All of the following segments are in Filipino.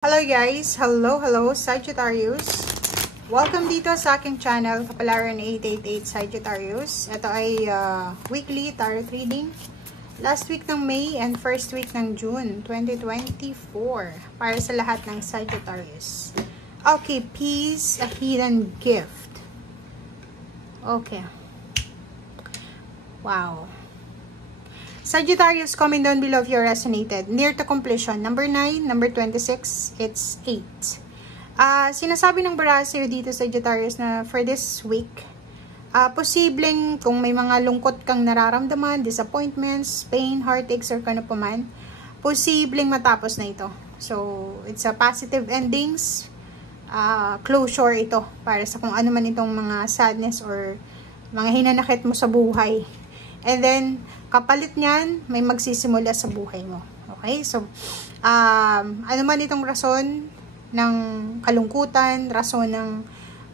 Hello guys! Hello Sagittarius! Welcome dito sa aking channel, Kapalaran 888 Sagittarius. Ito ay weekly tarot reading. Last week ng May and first week ng June 2024 para sa lahat ng Sagittarius. Okay, peace, a hidden gift. Okay. Wow. Sagittarius, comment down below if you resonated. Near to completion. Number 9, number 26, it's 8. Sinasabi ng Barasir dito, Sagittarius, na for this week, posibleng kung may mga lungkot kang nararamdaman, disappointments, pain, heartaches, or kano pa man, posibleng matapos na ito. So, it's a positive endings, closure ito, para sa kung ano man itong mga sadness or mga hinanakit mo sa buhay. And then, kapalit niyan, may magsisimula sa buhay mo. Okay? So, ano man itong rason ng kalungkutan, rason ng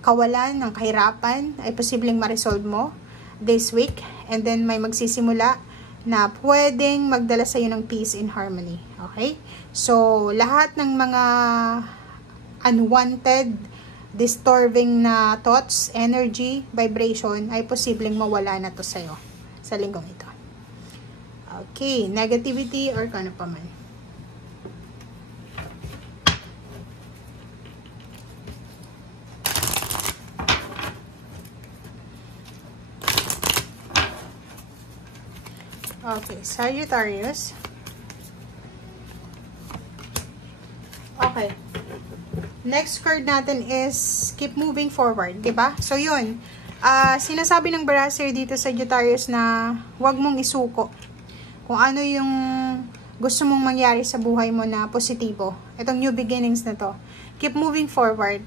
kawalan, ng kahirapan, ay posibleng ma-resolve mo this week. And then, may magsisimula na pwedeng magdala sa iyo ng peace and harmony. Okay? So, lahat ng mga unwanted, disturbing na thoughts, energy, vibration, ay posibleng mawala na to sa iyo sa linggong ito. Okay, negativity or kano pa man. Okay, Sagittarius. Okay. Next card natin is keep moving forward, 'di ba? So 'yun. Sinasabi ng Barasir dito sa Sagittarius na huwag mong isuko kung ano yung gusto mong mangyari sa buhay mo na positibo. Itong new beginnings na to. Keep moving forward.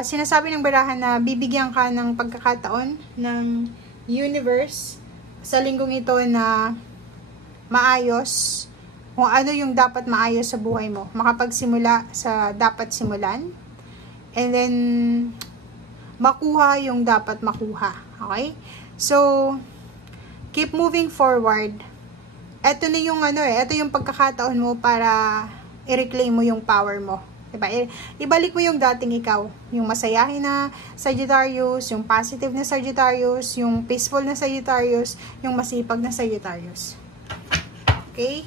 Sinasabi ng barahan na bibigyan ka ng pagkakataon ng universe sa linggong ito na maayos kung ano yung dapat maayos sa buhay mo. Makapagsimula sa dapat simulan. And then, makuha yung dapat makuha. Okay? So, keep moving forward. Ito na yung ito yung pagkakataon mo para i-reclaim mo yung power mo. Diba? Ibalik mo yung dating ikaw. Yung masayahin na Sagittarius, yung positive na Sagittarius, yung peaceful na Sagittarius, yung masipag na Sagittarius. Okay?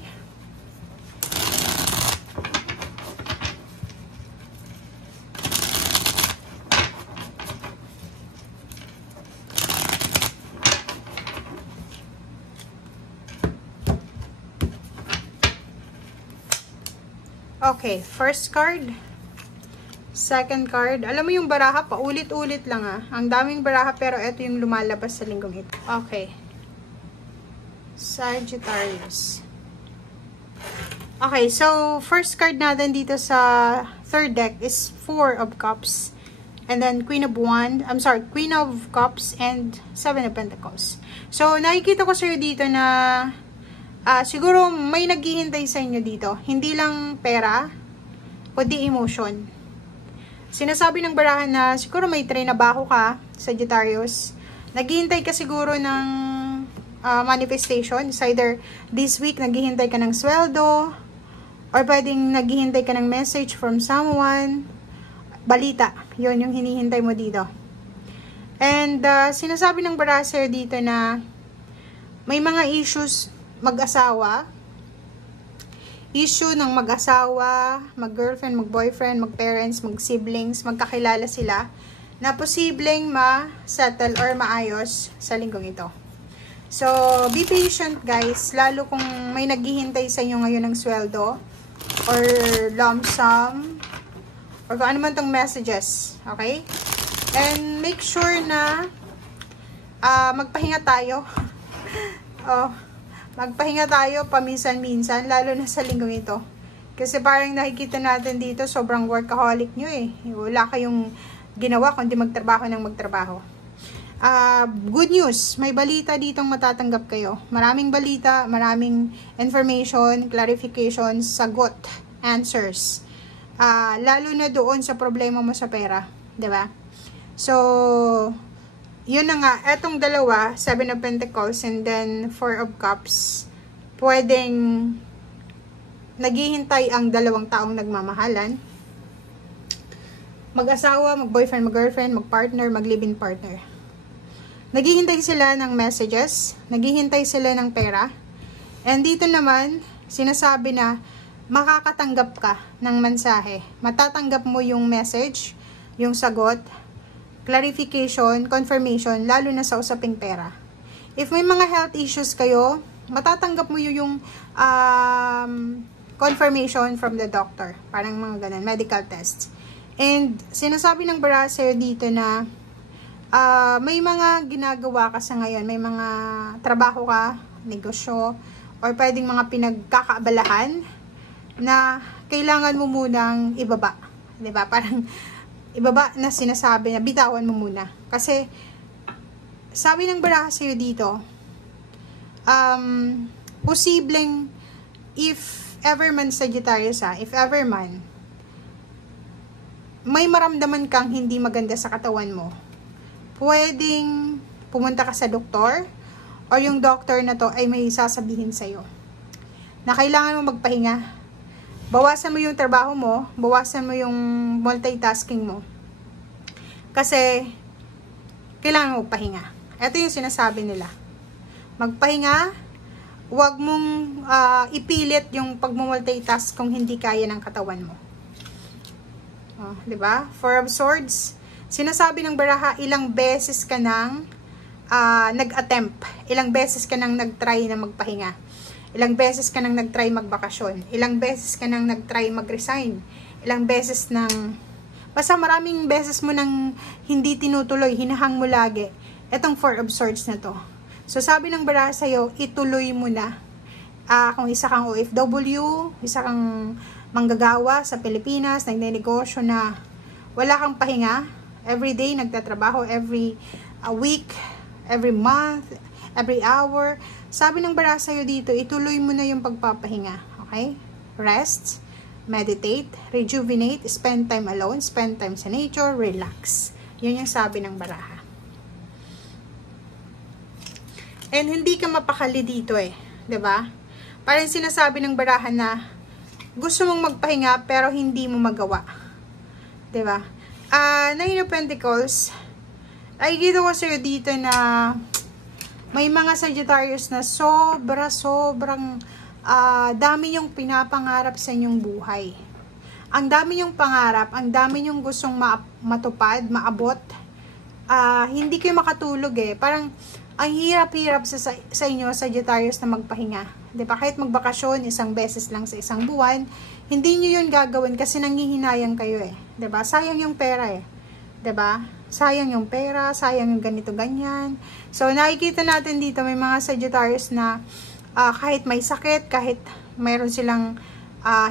Okay, first card. Second card. Alam mo yung baraha, paulit-ulit lang Ang daming baraha pero ito yung lumalabas sa linggong ito. Okay. Sagittarius. Okay, so first card natin dito sa third deck is Four of Cups. And then Queen of Cups and Seven of Pentacles. So, nakikita ko sa'yo dito na siguro may naghihintay sa inyo dito. Hindi lang pera, kundi emotion. Sinasabi ng barahan na siguro may trinabaho ka, Sagittarius. Naghihintay ka siguro ng manifestation. It's either this week naghihintay ka ng sweldo, or pwedeng naghihintay ka ng message from someone. Balita. Yun yung hinihintay mo dito. And sinasabi ng Barasir dito na may mga issues mag-asawa, issue ng mag-asawa, mag-girlfriend, mag-boyfriend, mag-parents, mag-siblings, magkakilala sila, na posibleng ma-settle or maayos sa linggong ito. So, be patient guys, lalo kung may naghihintay sa inyo ngayon ng sweldo, or lump sum, or kung ano man tong messages, okay? And make sure na magpahinga tayo. Magpahinga tayo paminsan-minsan, lalo na sa linggong ito. Kasi parang nakikita natin dito, sobrang workaholic nyo Wala kayong ginawa kundi magtrabaho ng magtrabaho. Good news, may balita ditong matatanggap kayo. Maraming balita, maraming information, clarifications, sagot, answers. Lalo na doon sa problema mo sa pera. 'Di ba? So, yun na nga, etong dalawa, Seven of Pentacles and then Four of Cups, pwedeng naghihintay ang dalawang taong nagmamahalan. Mag-asawa, mag-boyfriend, mag-girlfriend, mag-partner, mag-live-in partner. Naghihintay sila ng messages, naghihintay sila ng pera. And dito naman, sinasabi na makakatanggap ka ng mensahe. Matatanggap mo yung message, yung sagot, clarification, confirmation, lalo na sa usaping pera. If may mga health issues kayo, matatanggap mo yung confirmation from the doctor. Parang mga ganun, medical tests. And sinasabi ng baraha sa'yo dito na may mga ginagawa ka sa ngayon, may mga trabaho ka, negosyo, or pwedeng mga pinagkakaabalahan na kailangan mo munang ibaba. Diba? Parang ibaba na sinasabi na bitawan mo muna. Kasi sabi ng baraha sa'yo dito, posibleng if ever man Sagittarius if ever man, may maramdaman kang hindi maganda sa katawan mo, pwedeng pumunta ka sa doktor, or yung doctor na to ay may sasabihin sa'yo na kailangan mo magpahinga. Bawasan mo yung trabaho mo, bawasan mo yung multitasking mo. Kasi kailangan mo magpahinga. Ito yung sinasabi nila. Magpahinga, huwag mong ipilit yung pag-multitask kung hindi kaya ng katawan mo. Oh, 'di ba? Four of Swords. Sinasabi ng baraha, ilang beses ka nang nag-attempt. Ilang beses ka nang nag-try na magpahinga. Ilang beses ka nang nag-try magbakasyon. Ilang beses ka nang nag-try mag-resign. Ilang beses nang basta maraming beses mo nang hindi tinutuloy, hinahang mo lagi. Etong Four of Swords na to. So sabi ng baraha sa'yo, ituloy mo na. Kung isa kang OFW, isa kang manggagawa sa Pilipinas, nagnenegosyo na wala kang pahinga, every day nagtatrabaho, every week, every month, every hour. Sabi ng baraha sa'yo dito, ituloy mo na yung pagpapahinga. Okay? Rest, meditate, rejuvenate, spend time alone, spend time sa nature, relax. Yun yung sabi ng baraha. And hindi ka mapakali dito diba? Parang sinasabi ng baraha na gusto mong magpahinga pero hindi mo magawa. 'Di ba? Nine of Pentacles. Ay dito ko sa'yo dito na may mga Sagittarius na sobrang dami yung pinapangarap sa inyong buhay. Ang dami yung pangarap, ang dami yung gustong matupad, maabot. Hindi kayo makatulog Parang ang hirap-hirap sa inyo, Sagittarius, na magpahinga. Diba? Kahit magbakasyon, isang beses lang sa isang buwan, hindi nyo yun gagawin kasi nanghihinayang kayo Diba? Sayang yung pera Diba? Sayang yung pera, sayang yung ganito-ganyan. So, nakikita natin dito, may mga Sagittarius na kahit may sakit, kahit mayroon silang,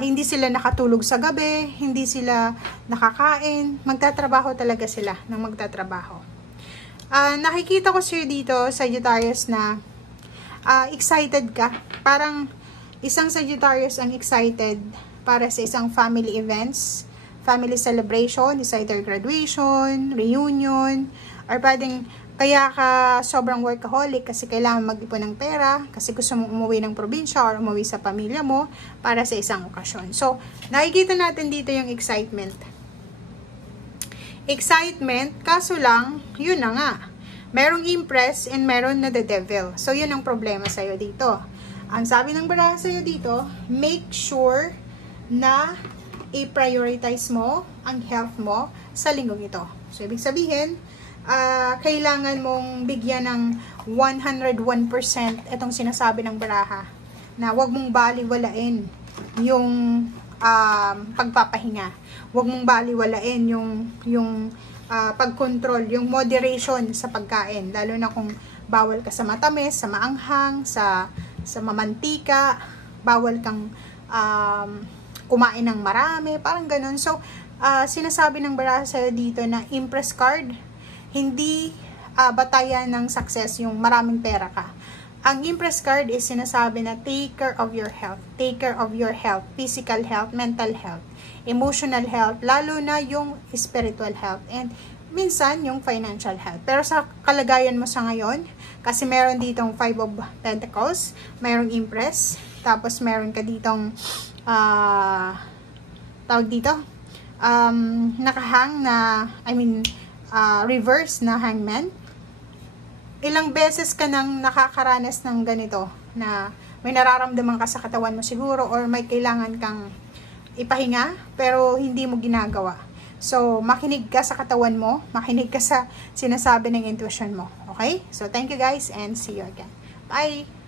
hindi sila nakatulog sa gabi, hindi sila nakakain, magtatrabaho talaga sila ng magtatrabaho. Nakikita ko sa'yo dito, Sagittarius, na excited ka. Parang isang Sagittarius ang excited para sa isang family events, family celebration, either graduation, reunion, or pwedeng kaya ka sobrang workaholic kasi kailangan mag-ipon ng pera, kasi gusto mong umuwi ng probinsya or umuwi sa pamilya mo para sa isang okasyon. So, nakikita natin dito yung excitement. Excitement, kaso lang, yun na nga. Merong Empress and meron na the Devil. So, yun ang problema sa'yo dito. Ang sabi ng baraha sa'yo dito, make sure na i-prioritize mo ang health mo sa linggong ito. So, ibig sabihin, kailangan mong bigyan ng 101% itong sinasabi ng baraha na huwag mong baliwalain yung pagpapahinga. Huwag mong baliwalain yung pag-control, yung moderation sa pagkain, lalo na kung bawal ka sa matamis, sa maanghang, sa mamantika, bawal kang kumain ng marami, parang ganun. So, sinasabi ng baraha sa'yo dito na Empress card, hindi batayan ng success yung maraming pera ka. Ang Empress card is sinasabi na take care of your health. Take care of your health, physical health, mental health, emotional health, lalo na yung spiritual health, and minsan yung financial health. Pero sa kalagayan mo sa ngayon, kasi meron ditong 5 of Pentacles, merong Empress, tapos meron ka ditong tawag dito, nakahang na, reverse na hangman. Ilang beses ka nang nakakaranas ng ganito, na may nararamdaman ka sa katawan mo siguro, or may kailangan kang ipahinga, pero hindi mo ginagawa. So, makinig ka sa katawan mo, makinig ka sa sinasabi ng intuition mo. Okay? So, thank you guys, and see you again. Bye!